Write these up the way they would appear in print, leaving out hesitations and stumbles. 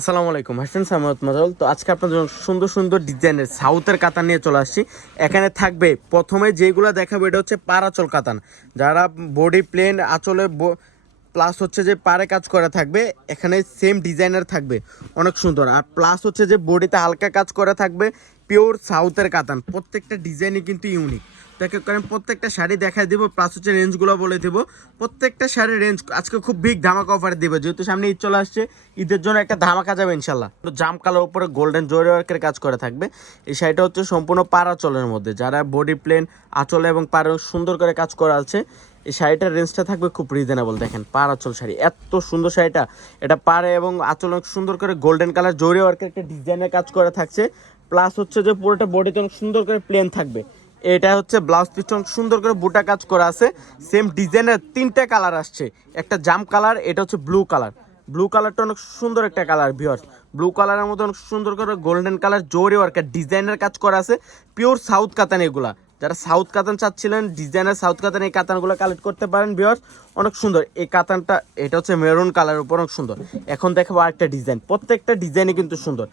আসসালামু আলাইকুম, হাসান সামাদ মাজল। তো আজকে আপনাদের জন্য সুন্দর সুন্দর ডিজাইনের সাউথের কাতান নিয়ে চলে আসছি। এখানে থাকবে প্রথমে যেগুলো দেখাবো এটা হচ্ছে পার আঁচল কাতান। যারা বডি প্লেন আঁচলে প্লাস হচ্ছে যে পারে কাজ করা থাকবে, এখানে সেম ডিজাইনার থাকবে, অনেক সুন্দর। আর প্লাস হচ্ছে যে বডিতে হালকা কাজ করা থাকবে, পিওর সাউথের কাতান। প্রত্যেকটা ডিজাইনই কিন্তু ইউনিক। তাকে কারণ প্রত্যেকটা শাড়ি দেখাই দেবো, প্লাস হচ্ছে রেঞ্জগুলো বলে দেবো। প্রত্যেকটা শাড়ির রেঞ্জ আজকে খুব বিগ ধামাকা অফার দেবো, যেহেতু সামনে ঈদ চলে আসছে। ঈদের জন্য একটা ধামাকা যাবে ইনশাল্লাহ। জাম কালার উপরে গোল্ডেন জরি ওয়ার্কের কাজ করে থাকবে। এই শাড়িটা হচ্ছে সম্পূর্ণ পার আঁচলের মধ্যে, যারা বডি প্লেন আঁচলে এবং পারে সুন্দর করে কাজ করা আছে। এই শাড়িটার রেঞ্জটা থাকবে খুব রিজনেবল। দেখেন পার আঁচল শাড়ি, এত সুন্দর শাড়িটা। এটা পারে এবং আঁচল অনেক সুন্দর করে গোল্ডেন কালার জরি ওয়ার্কের একটা ডিজাইনের কাজ করা থাকছে। প্লাস হচ্ছে যে পুরোটা বডিতে অনেক সুন্দর করে প্লেন থাকবে। এটা হচ্ছে ব্লাউজ পিসটা অনেক সুন্দর করে বুটা কাজ করা আছে। সেম ডিজাইনের তিনটা কালার আসছে, একটা জাম কালার, এটা হচ্ছে ব্লু কালার। ব্লু কালারটা অনেক সুন্দর একটা কালার ভিউয়ার্স। ব্লু কালারের মধ্যে অনেক সুন্দর করে গোল্ডেন কালার জরি ওয়ার্কের ডিজাইনের কাজ করা আছে। পিওর সাউথ কাতান এগুলা। যারা সাউথ কাতান চাচ্ছিলেন, ডিজাইনার সাউথ কাতান, এই কাতানগুলো কালেক্ট করতে পারেন ভিউয়ার্স। অনেক সুন্দর এই কাতানটা, এটা হচ্ছে মেরুন কালারের উপর অনেক সুন্দর। এখন দেখাবো আরেকটা ডিজাইন, প্রত্যেকটা ডিজাইনই কিন্তু সুন্দর।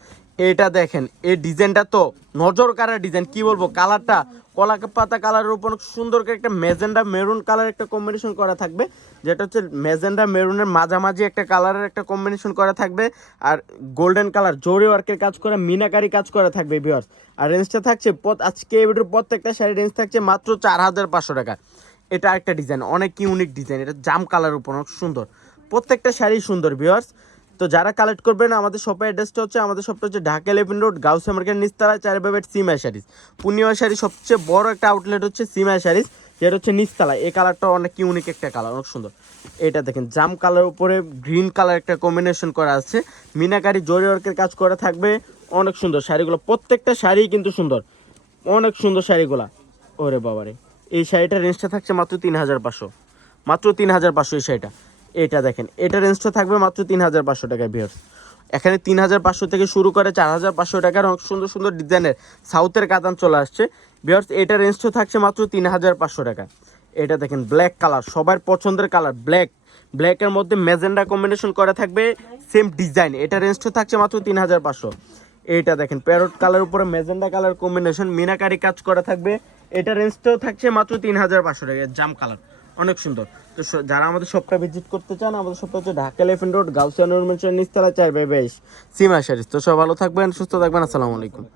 এটা দেখেন, এই ডিজাইনটা তো নজর কাড়া ডিজাইন, কি বলবো। কালারটা কলা পাতা কালারের উপর অনেক সুন্দর করে একটা মেজেন্ডা মেরুন কালার একটা কম্বিনেশন করা থাকবে, যেটা হচ্ছে মেজেন্ডা মেরুনের মাঝামাঝি একটা কালারের একটা কম্বিনেশন করা থাকবে। আর গোল্ডেন কালার জরি ওয়ার্কের কাজ করা, মিনাকারি কাজ করা থাকবে ভিউয়ার্স। আর রেঞ্জটা থাকছে আজকে এই ভিডিওর প্রত্যেকটা শাড়ি রেঞ্জ থাকছে মাত্র 4500 টাকা। এটা একটা ডিজাইন, অনেক ইউনিক ডিজাইন। এটা জাম কালারের উপর অনেক সুন্দর, প্রত্যেকটা শাড়ি সুন্দর ভিউয়ার্স। তো যারা কালেক্ট করবেন, আমাদের শপের অ্যাড্রেসটা হচ্ছে, আমাদের শপটা হচ্ছে ঢাকা 11 রোড, গাউসিয়া মার্কেট নিচতলায়, 4 সিমা শাড়িজ। পূর্ণিমা শাড়ি সবচেয়ে বড় একটা আউটলেট হচ্ছে সিমা শাড়িজ, যেটা হচ্ছে নিচতলায়। এই কালারটা অনেক ইউনিক একটা কালার, অনেক সুন্দর। এটা দেখেন জাম কালার উপরে গ্রিন কালার একটা কম্বিনেশন করা আছে, মিনাকারি জরি ওয়ার্কের কাজ করা থাকবে, অনেক সুন্দর শাড়িগুলো। প্রত্যেকটা শাড়ি কিন্তু সুন্দর, অনেক সুন্দর শাড়িগুলা। ওরে বাবারে, এই শাড়িটার রেঞ্জটা থাকছে মাত্র 3500, মাত্র 3500 এই শাড়িটা। এটা দেখেন, এটা রেঞ্জটা থাকবে মাত্র 3500 টাকায় ভিউয়ার্স। এখানে 3500 থেকে শুরু করে 4500 টাকার অনেক সুন্দর সুন্দর ডিজাইনের সাউথের কাতান চলে আসছে ভিউয়ার্স। এটা রেঞ্জটা থাকছে মাত্র 3500 টাকা। এটা দেখেন ব্ল্যাক কালার, সবার পছন্দের কালার ব্ল্যাক। ব্ল্যাকের মধ্যে ম্যাজেন্ডা কম্বিনেশন করা থাকবে, সেম ডিজাইন। এটা রেঞ্জটা থাকছে মাত্র 3500। এইটা দেখেন প্যারট কালার উপরে ম্যাজেন্ডা কালার কম্বিনেশন, মিনাকারি কাজ করা থাকবে। এটা রেঞ্জটাও থাকছে মাত্র 3500 টাকা, জাম কালার, অনেক সুন্দর। তো যারা আমাদের শপটা ভিজিট করতে চান, আমাদের শপটা হচ্ছে ঢাকা 11 রোড, গাউসিয়া নূর মেনশন নিচতলা, 4/22 সীমা শাড়ি। তো সব ভালো থাকবেন, সুস্থ থাকবেন, আসসালামু আলাইকুম।